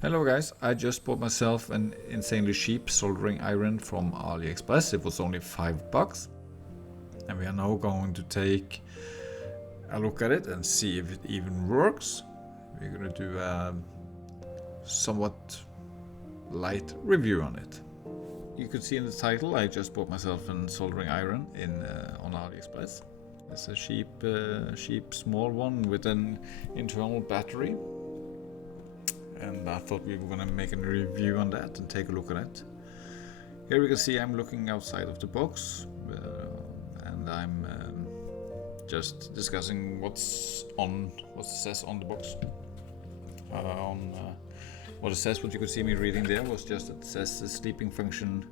Hello guys, I just bought myself an insanely cheap soldering iron from AliExpress. It was only $5 and we are now going to take a look at it and see if it even works. We're going to do a somewhat light review on it. You could see in the title I just bought myself a soldering iron on AliExpress. It's a cheap small one with an internal battery. And I thought we were gonna make a review on that and take a look at it. Here we can see I'm looking outside of the box and I'm just discussing what it says on the box. What it says, what you could see me reading there was just it says the sleeping function,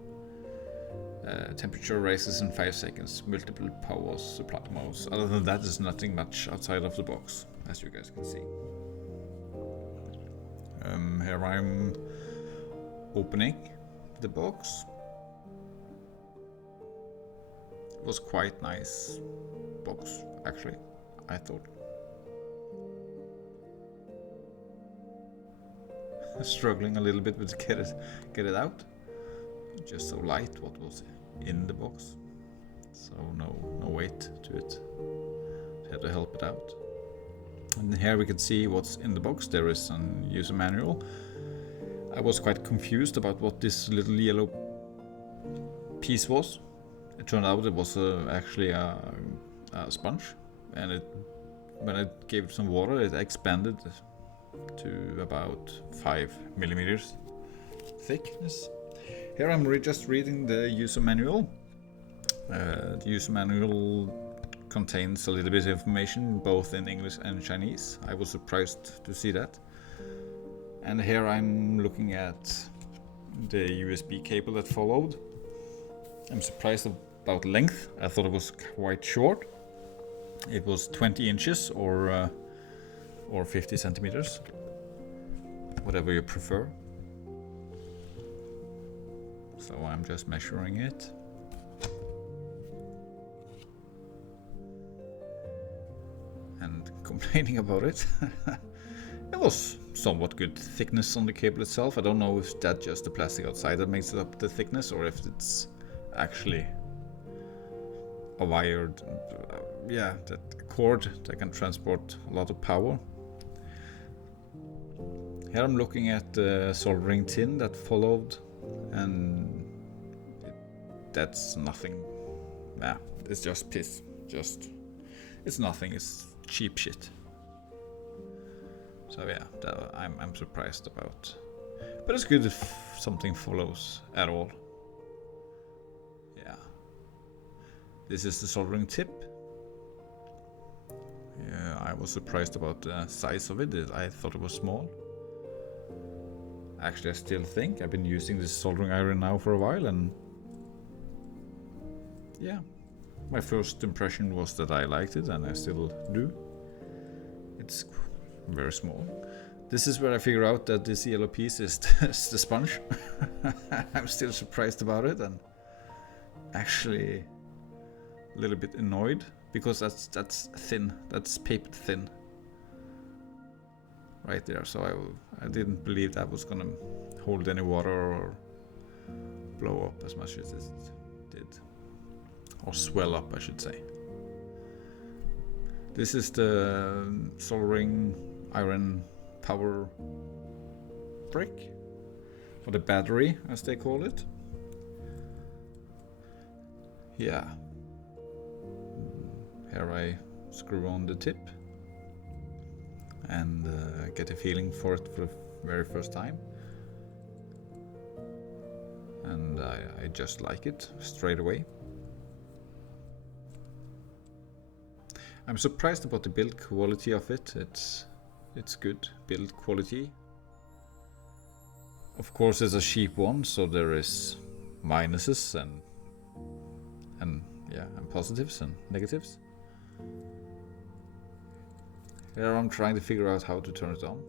temperature rises in 5 seconds, multiple power supply modes. Other than that, there's nothing much outside of the box, as you guys can see. Here I'm opening the box. It was quite nice box, actually, I thought. Struggling a little bit with get it out. Just so light what was in the box. So no weight to it. So had to help it out. And here we can see what's in the box. There is a user manual. I was quite confused about what this little yellow piece was. It turned out it was actually a sponge, and when I gave it some water, it expanded to about 5 millimeters thickness. Here I'm just reading the user manual. The user manual contains a little bit of information both in English and Chinese. I was surprised to see that. And here I'm looking at the USB cable that followed. I'm surprised about length. I thought it was quite short. It was 20 inches or 50 centimeters, whatever you prefer. So I'm just measuring it. And complaining about it. It was somewhat good thickness on the cable itself. I don't know if that's just the plastic outside that makes it up the thickness, or if it's actually a wired, that cord that can transport a lot of power. Here I'm looking at the soldering tin that followed, and that's nothing. It's just piss. It's nothing. It's cheap shit. So yeah, I'm surprised about. But it's good if something follows at all. Yeah. This is the soldering tip. Yeah, I was surprised about the size of it. I thought it was small. Actually, I still think I've been using this soldering iron now for a while, and yeah, my first impression was that I liked it, and I still do. It's very small. This is where I figure out that this yellow piece is the sponge. I'm still surprised about it, and actually a little bit annoyed, because that's thin. That's paper thin right there. So I didn't believe that was gonna hold any water or blow up as much as it did. Or swell up, I should say. This is the soldering iron power brick, or the battery as they call it. Yeah. Here I screw on the tip and get a feeling for it for the very first time. And I just like it straight away. I'm surprised about the build quality of it. It's good build quality. Of course, it's a cheap one, so there is minuses and positives and negatives. Here I'm trying to figure out how to turn it on.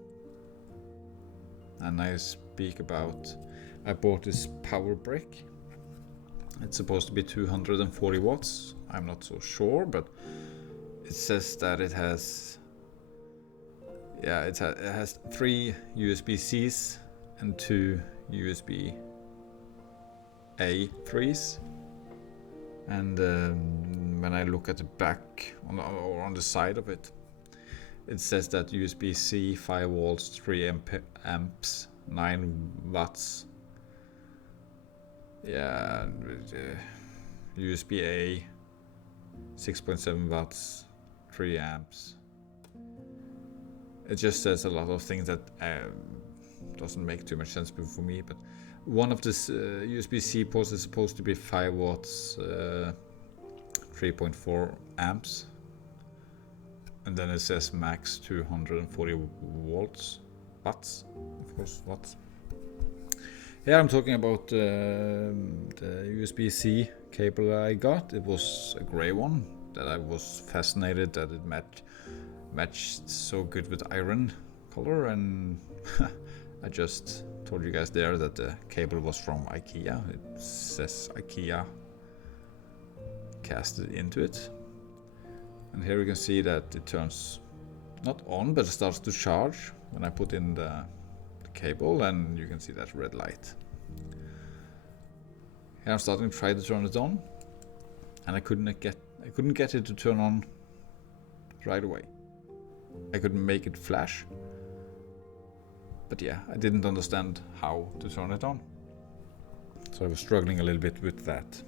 And I bought this power brick. It's supposed to be 240 watts. I'm not so sure, but it says that it has 3 USB-Cs and 2 USB A 3s. And when I look at the back or on the side of it, it says that USB-C 5 volts, 3 amps, 9 watts. Yeah, USB-A 6.7 watts, 3 amps. It just says a lot of things that doesn't make too much sense for me, but one of this USB-C ports is supposed to be 5 watts, 3.4 amps, and then it says max 240 watts, of course, watts. Here I'm talking about the USB-C cable I got. It was a gray one that I was fascinated that it matched so good with iron color, and I just told you guys there that the cable was from IKEA. It says IKEA casted into it, and here you can see that it turns not on, but it starts to charge when I put in the cable, and you can see that red light. Here I'm starting to try to turn it on, and I couldn't get it to turn on right away. I couldn't make it flash, but yeah, I didn't understand how to turn it on, so I was struggling a little bit with that.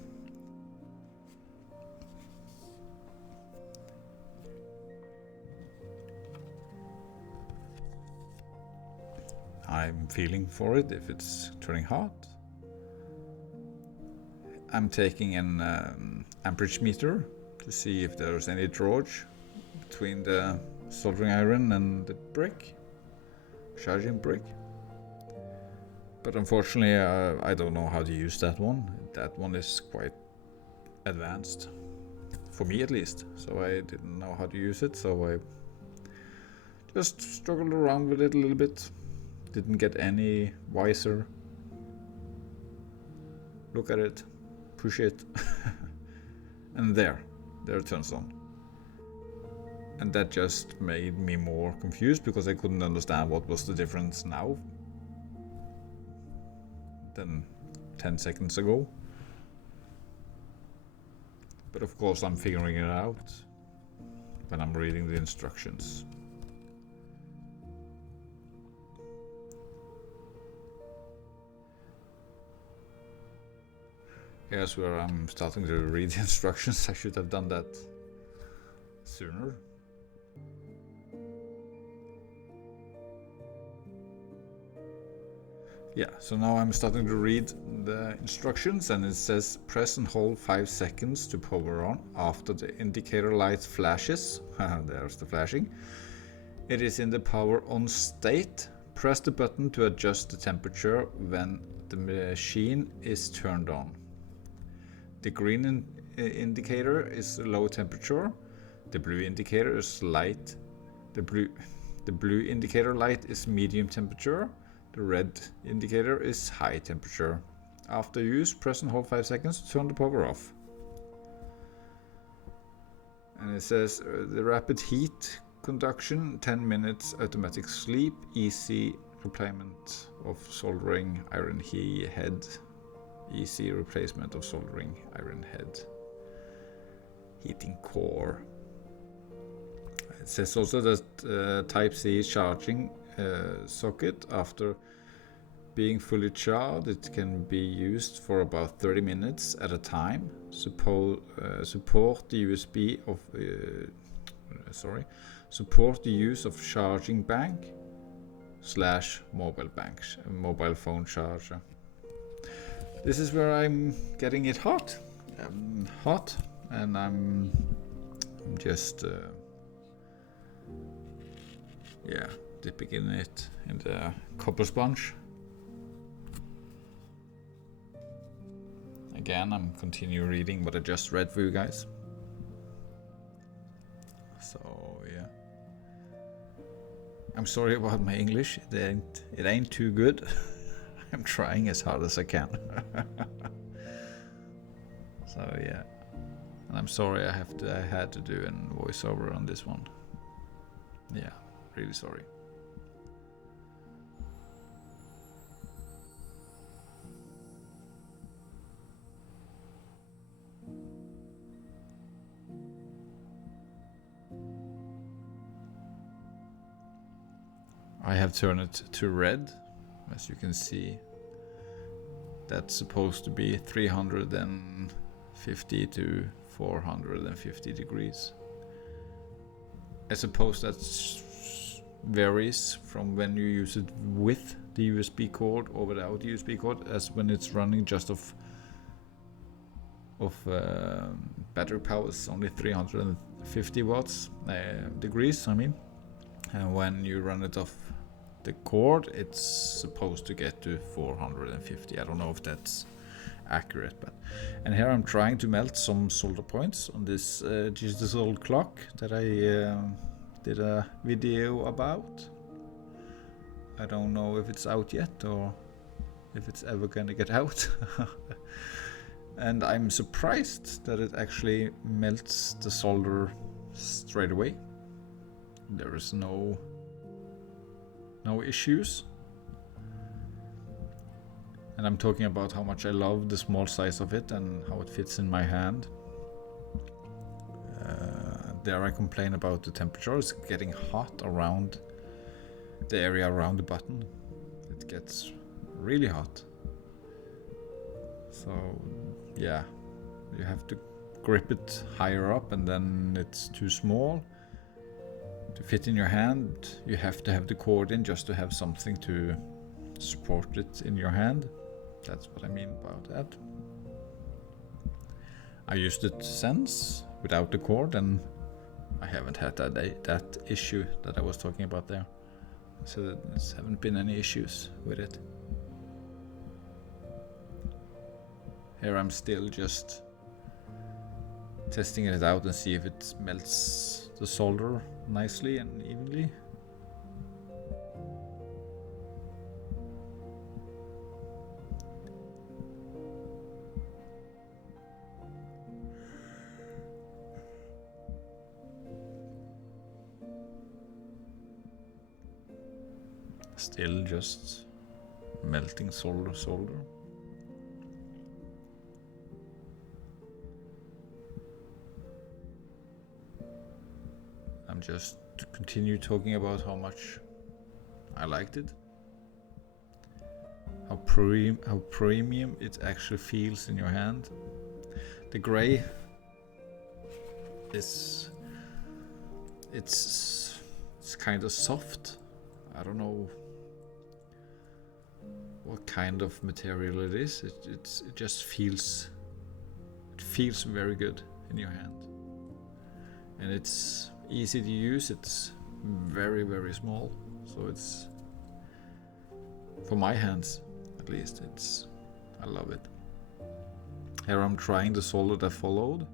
I'm feeling for it if it's turning hot. I'm taking an amperage meter to see if there's any drawage between the soldering iron and the brick, charging brick. But unfortunately I don't know how to use that one. That one is quite advanced, for me at least, so I didn't know how to use it, so I just struggled around with it a little bit. Didn't get any wiser. Look at it, push it, and there it turns on. And that just made me more confused because I couldn't understand what was the difference now than 10 seconds ago. But of course I'm figuring it out when I'm reading the instructions. Here's where I'm starting to read the instructions. I should have done that sooner. Yeah, so now I'm starting to read the instructions, and it says press and hold 5 seconds to power on after the indicator light flashes. There's the flashing. It is in the power on state. Press the button to adjust the temperature when the machine is turned on. The green indicator is low temperature. The blue indicator is light. The blue indicator light is medium temperature. The red indicator is high temperature. After use, press and hold 5 seconds to turn the power off. And it says the rapid heat conduction, 10 minutes automatic sleep, easy replacement of soldering iron head. Easy replacement of soldering iron head. Heating core. It says also that Type-C charging socket, after being fully charged, it can be used for about 30 minutes at a time. Support the use of charging bank / mobile phone charger. This is where I'm getting it hot, and I'm just dipping in it in the copper sponge. Again, I'm continue reading what I just read for you guys. So yeah, I'm sorry about my English. It ain't too good. I'm trying as hard as I can. So yeah, and I'm sorry I had to do a voiceover on this one. Yeah, really sorry. have turned it to red, as you can see. That's supposed to be 350 to 450 degrees. I suppose that varies from when you use it with the USB cord or without the USB cord, as when it's running just of battery power is only 350 watts degrees, I mean. And when you run it off the cord, it's supposed to get to 450. I don't know if that's accurate, but and here I'm trying to melt some solder points on this digital clock that I did a video about. I don't know if it's out yet or if it's ever gonna get out. And I'm surprised that it actually melts the solder straight away. There is no issues. And I'm talking about how much I love the small size of it and how it fits in my hand. There I complain about the temperature. It's getting hot around the area around the button. It gets really hot. So yeah, you have to grip it higher up, and then it's too small to fit in your hand. You have to have the cord in just to have something to support it in your hand. That's what I mean about that. I used it since without the cord, and I haven't had that issue that I was talking about there. So there haven't been any issues with it. Here I'm still just testing it out and see if it melts the solder nicely and evenly. Still just melting solder. I'm just to continue talking about how much I liked it, how premium it actually feels in your hand. The gray is it's kind of soft. I don't know what kind of material it is. It just feels very good in your hand, and it's easy to use. It's very small, so it's, for my hands at least, I love it. Here I'm trying the solder that followed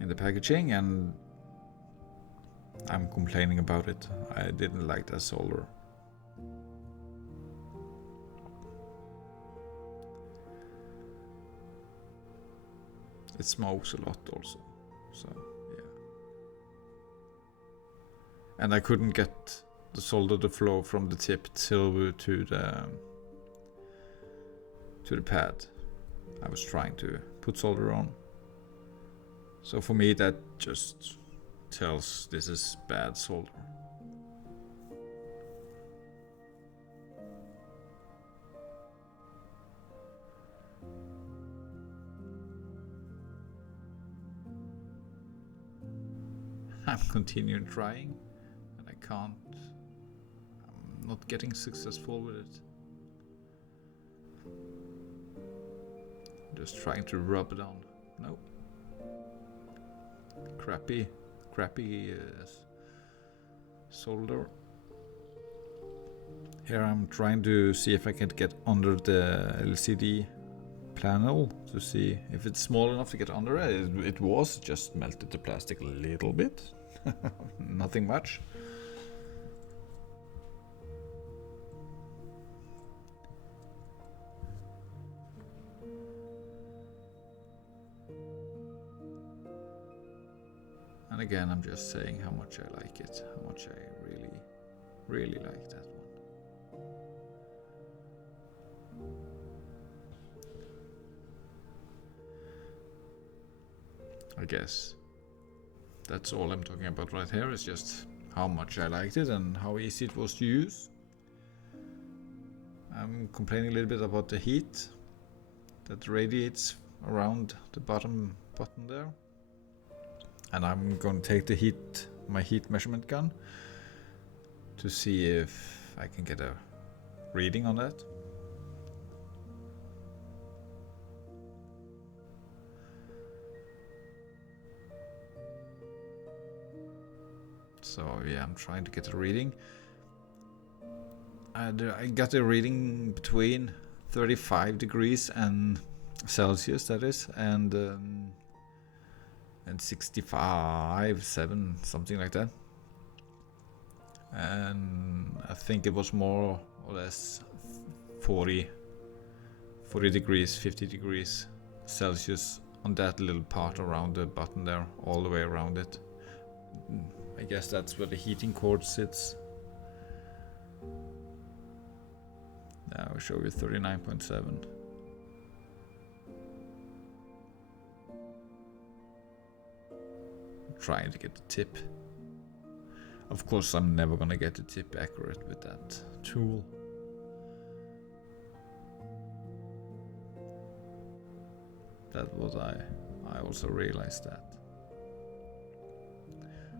in the packaging, and I'm complaining about it. I didn't like that solder. It smokes a lot also, so yeah. And I couldn't get the solder to flow from the tip to the pad I was trying to put solder on. So for me that just tells this is bad solder. I'm continuing trying, and I'm not getting successful with it. Just trying to rub it on. Nope. Crappy solder. Here I'm trying to see if I can get under the LCD panel to see if it's small enough to get under it. It was just melted the plastic a little bit. Nothing much. And again, I'm just saying how much I like it, how much I really like that one. I guess that's all I'm talking about right here, is just how much I liked it and how easy it was to use. I'm complaining a little bit about the heat that radiates around the bottom button there. And I'm going to take my heat measurement gun to see if I can get a reading on that. So yeah, I'm trying to get a reading. I got a reading between 35 degrees and Celsius, that is, and 65, 7, something like that. And I think it was more or less 40 degrees, 50 degrees Celsius on that little part around the button there, all the way around it. I guess that's where the heating cord sits. Now I'll show you 39.7. Trying to get the tip. Of course, I'm never gonna get the tip accurate with that tool. That was I also realized that.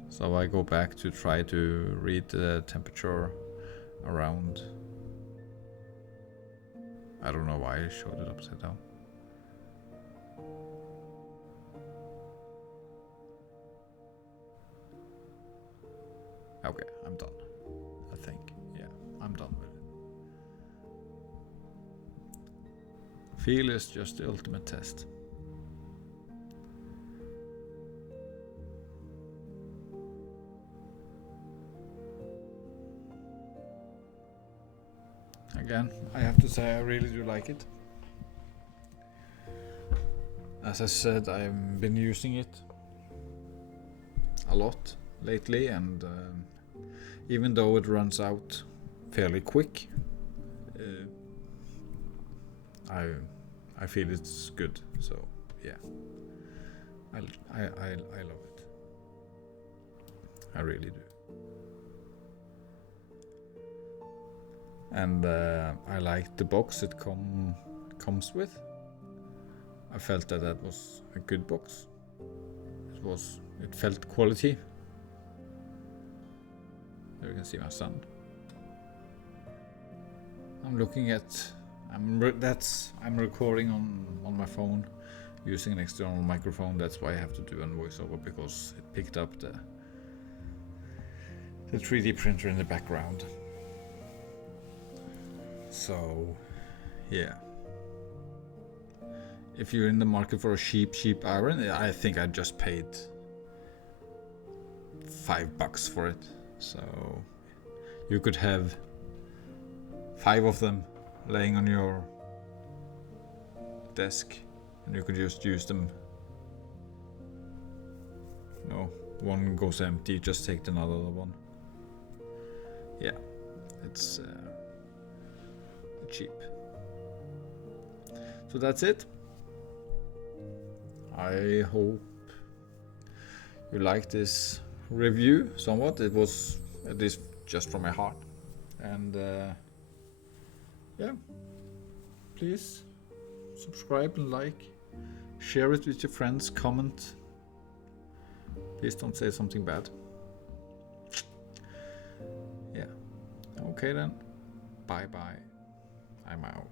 So I go back to try to read the temperature around. I don't know why I showed it upside down. Okay, I'm done. I think. Yeah, I'm done with it. Feel is just the ultimate test. Again, I have to say I really do like it. As I said, I've been using it a lot lately, and even though it runs out fairly quick, I feel it's good. So yeah, I love it. I really do. And I like the box it comes with. I felt that was a good box. It felt quality. There you can see my son. I'm looking at. I'm recording on my phone using an external microphone. That's why I have to do a voiceover, because it picked up the 3D printer in the background. So, yeah. If you're in the market for a cheap iron, I think I just paid $5 for it. So, you could have 5 of them laying on your desk, and you could just use them. No, one goes empty, just take another one. Yeah, it's cheap. So that's it. I hope you like this review somewhat. It was at least just from my heart. And yeah, please subscribe and like, share it with your friends, comment. Please don't say something bad. Yeah. Okay then. Bye bye. I'm out.